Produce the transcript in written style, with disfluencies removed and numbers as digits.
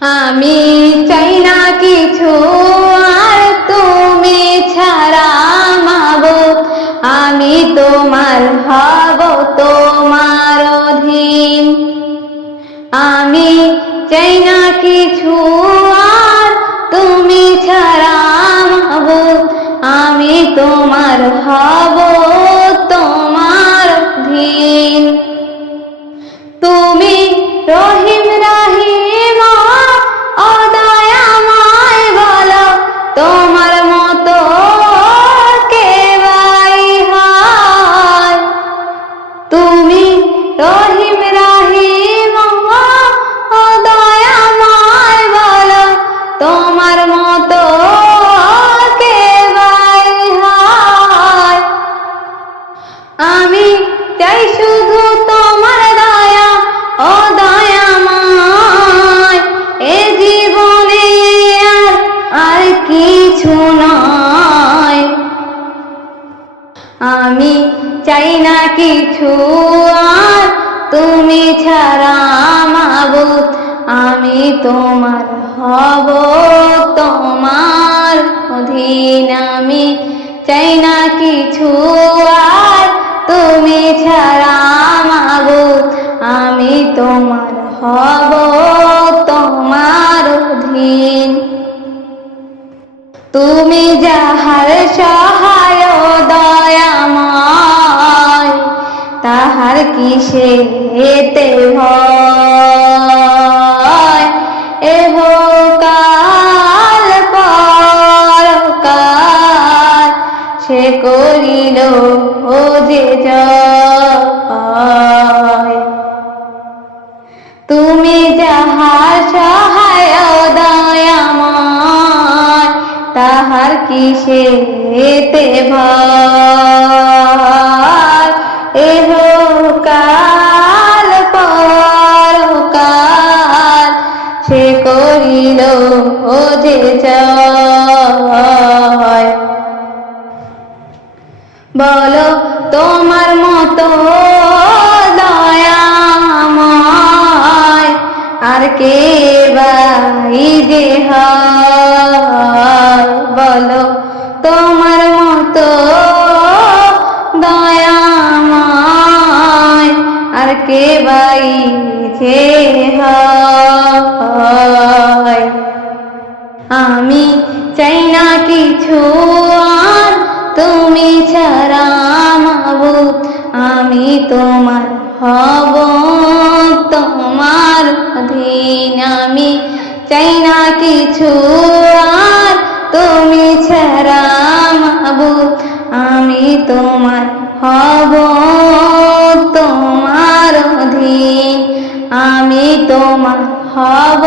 আমি চাই না কিছু আর তুমি ছাড়া মাবুদ, আমি তোমার হব তোমার অধীন। আমি চাই না কিছু আর তুমি ছাড়া মাবুদ, আমি তোমার হব তোমার অধীন। তুমি রহিম রাহিম ও দয়াময়, বলো তোমার মতো কে বাই হয়। তুমি রহিম রাহিম ও দয়াময়, বলো তোমার মতো কে বাই হয়। আমি চাই শুধু তোমার দয়া ও দয়াময়, এ জীবনে আর কিছু নয়। আমি চাই না কিছু আর তুমি ছাড়া মাবুদ, আমি তোমার হব তোমার অধীন। আমি চাই না কিছু আর তুমি ছাড়া মাবুদ, আমি তোমার হব তোমার অধীন। তুমি যাহার সহায় দয়াময়, তাহার কিসেতে ভয়। এহ কাল পরকাল সে করিল যে জয়। তুমি যাহার সহায় দয়াময়, তাহার কিসেতে ভয়। এহ কাল পরকাল সে করিল যে জয়। বলো তোমার মতো দয়াময় আর কে বাই যে হয়। বলো তোমার মতো দয়াময় আর কে বাই যে হয়। আমি চাই না কিছু আর তুমি ছাড়া মাবুদ, আমি তোমার হব তোমার অধীন। আমি চাই না কিছু আর তুমি ছাড়া মাবুদ, আমি তোমার হব তোমার অধীন। আমি তোমার হব